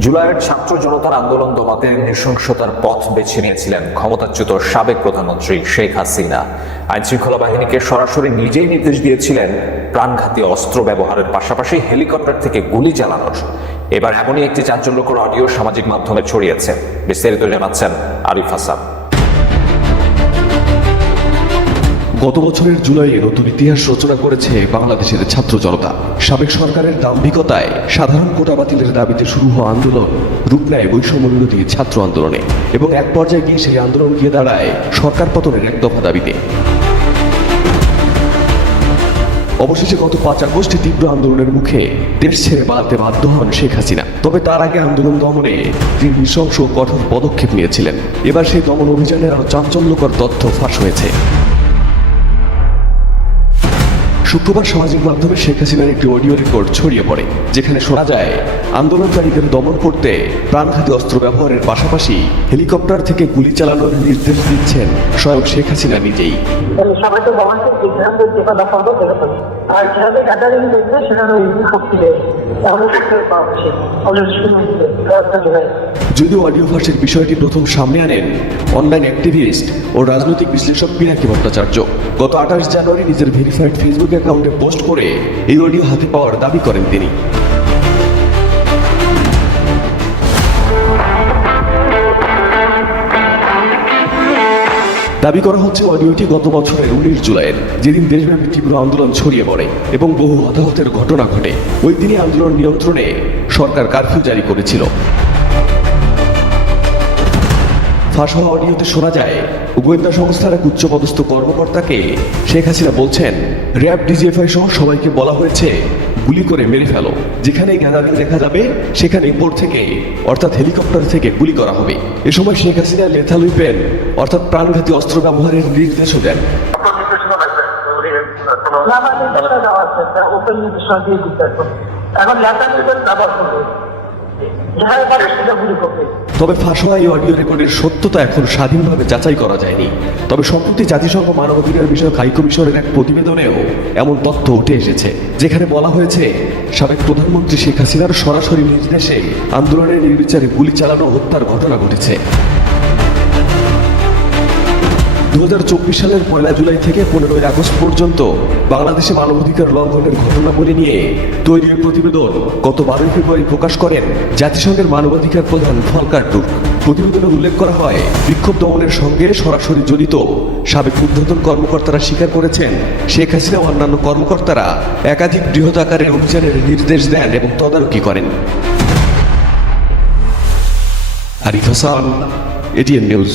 জুলাইয়ের ছাত্র জনতার আন্দোলন দমাতে নৃশংসতার পথ বেছে নিয়েছিলেন ক্ষমতাচ্যুত সাবেক প্রধানমন্ত্রী শেখ হাসিনা। আইনশৃঙ্খলা বাহিনীকে সরাসরি নিজেই নির্দেশ দিয়েছিলেন প্রাণঘাতী অস্ত্র ব্যবহারের পাশাপাশি হেলিকপ্টার থেকে গুলি চালানোর। এবার এমনই একটি চাঞ্চল্যকর অডিও সামাজিক মাধ্যমে ছড়িয়েছে। বিস্তারিত জানাচ্ছেন আরিফ হাসান। গত বছরের জুলাইয়ে নতুন ইতিহাস রচনা করেছে বাংলাদেশের ছাত্র জনতা। সাবেক সরকারের দাম্ভিকতায় সাধারণ কোটা বাতিলের দাবিতে শুরু হওয়া আন্দোলন রূপ নেয় বৈষম্য বিরোধী ছাত্র আন্দোলনে এবং এক পর্যায়ে গিয়ে সেই আন্দোলন গিয়ে দাঁড়ায় সরকার পতনের এক দফা দাবিতে। অবশেষে গত 5 আগস্টে তীব্র আন্দোলনের মুখে দেশ ছেড়ে পালাতে বাধ্য হন শেখ হাসিনা। তবে তার আগে আন্দোলন দমনে তিনি নৃশংস কঠোর পদক্ষেপ নিয়েছিলেন। এবার সেই দমন অভিযানের আরো চাঞ্চল্যকর তথ্য ফাঁস হয়েছে। শুক্রবার সামাজিক মাধ্যমে শেখ হাসিনার একটি অডিও রেকর্ড ছড়িয়ে পড়ে, যেখানে শোনা যায় আন্দোলনকারীদের দমন করতে প্রাণঘাতী অস্ত্র ব্যবহারের পাশাপাশি হেলিকপ্টার থেকে গুলি চালানোর নির্দেশ দিচ্ছেন স্বয়ং শেখ হাসিনা নিজেই। যদিও অডিও ফাঁসের বিষয়টি প্রথম সামনে আনেন অনলাইন অ্যাক্টিভিস্ট ও রাজনৈতিক বিশ্লেষক পিনাকি ভট্টাচার্য। গত 28 জানুয়ারি নিজের ভেরিফাইড ফেসবুক অ্যাকাউন্টে পোস্ট করে এই অডিও হাতে পাওয়ার দাবি করেন তিনি। দাবি করা হচ্ছে অডিওটি গত বছরের 19 জুলাইয়ের, যেদিন দেশব্যাপী তীব্র আন্দোলন ছড়িয়ে পড়ে এবং বহু হতাহতের ঘটনা ঘটে। ওই দিনই আন্দোলন নিয়ন্ত্রণে সরকার কারফিউ জারি করেছিল। ফাঁস হওয়া অডিওতে শোনা যায় গোয়েন্দা সংস্থার এক উচ্চপদস্থ কর্মকর্তাকে শেখ হাসিনা বলছেন, র্যাব, ডিজিএফআই সহ সবাইকে বলা হয়েছে গুলি করে মেরে ফেলো, যেখানেই গ্যাদারিং দেখা যাবে সেখানে উপর থেকে অর্থাৎ হেলিকপ্টার থেকে গুলি করা হবে। এ সময় শেখ হাসিনা লেথাল উইপেন অর্থাৎ প্রাণঘাতী অস্ত্র ব্যবহারের নির্দেশও দেন। তবে ফাঁস হওয়া এই অডিও রেকর্ডের সত্যতা এখন স্বাধীনভাবে যাচাই করা যায়নি। তবে সম্প্রতি জাতিসংঘ মানবাধিকার বিষয়ক হাই কমিশনের এক প্রতিবেদনেও এমন তথ্য উঠে এসেছে, যেখানে বলা হয়েছে সাবেক প্রধানমন্ত্রী শেখ হাসিনার সরাসরি নির্দেশে আন্দোলনের নির্বিচারে গুলি চালানো হত্যার ঘটনা ঘটেছে। 2024 সালের 1 জুলাই থেকে 15 আগস্ট পর্যন্ত বাংলাদেশে মানবাধিকার লঙ্ঘনের ঘটনাবলী নিয়ে তৈরি প্রতিবেদন গত 12 ফেব্রুয়ারি প্রকাশ করেন জাতিসংঘের মানবাধিকার প্রধান ভলকার টুর্ক। প্রতিবেদনে উল্লেখ করা হয়, বিক্ষোভ দমনের সঙ্গে সরাসরি জড়িত সাবেক ঊর্ধ্বতন কর্মকর্তারা স্বীকার করেছেন শেখ হাসিনা ও অন্যান্য কর্মকর্তারা একাধিক বৃহৎ আকারের অভিযানের নির্দেশ দেন এবং তদারকি করেন। Arif Hasan, ATN news.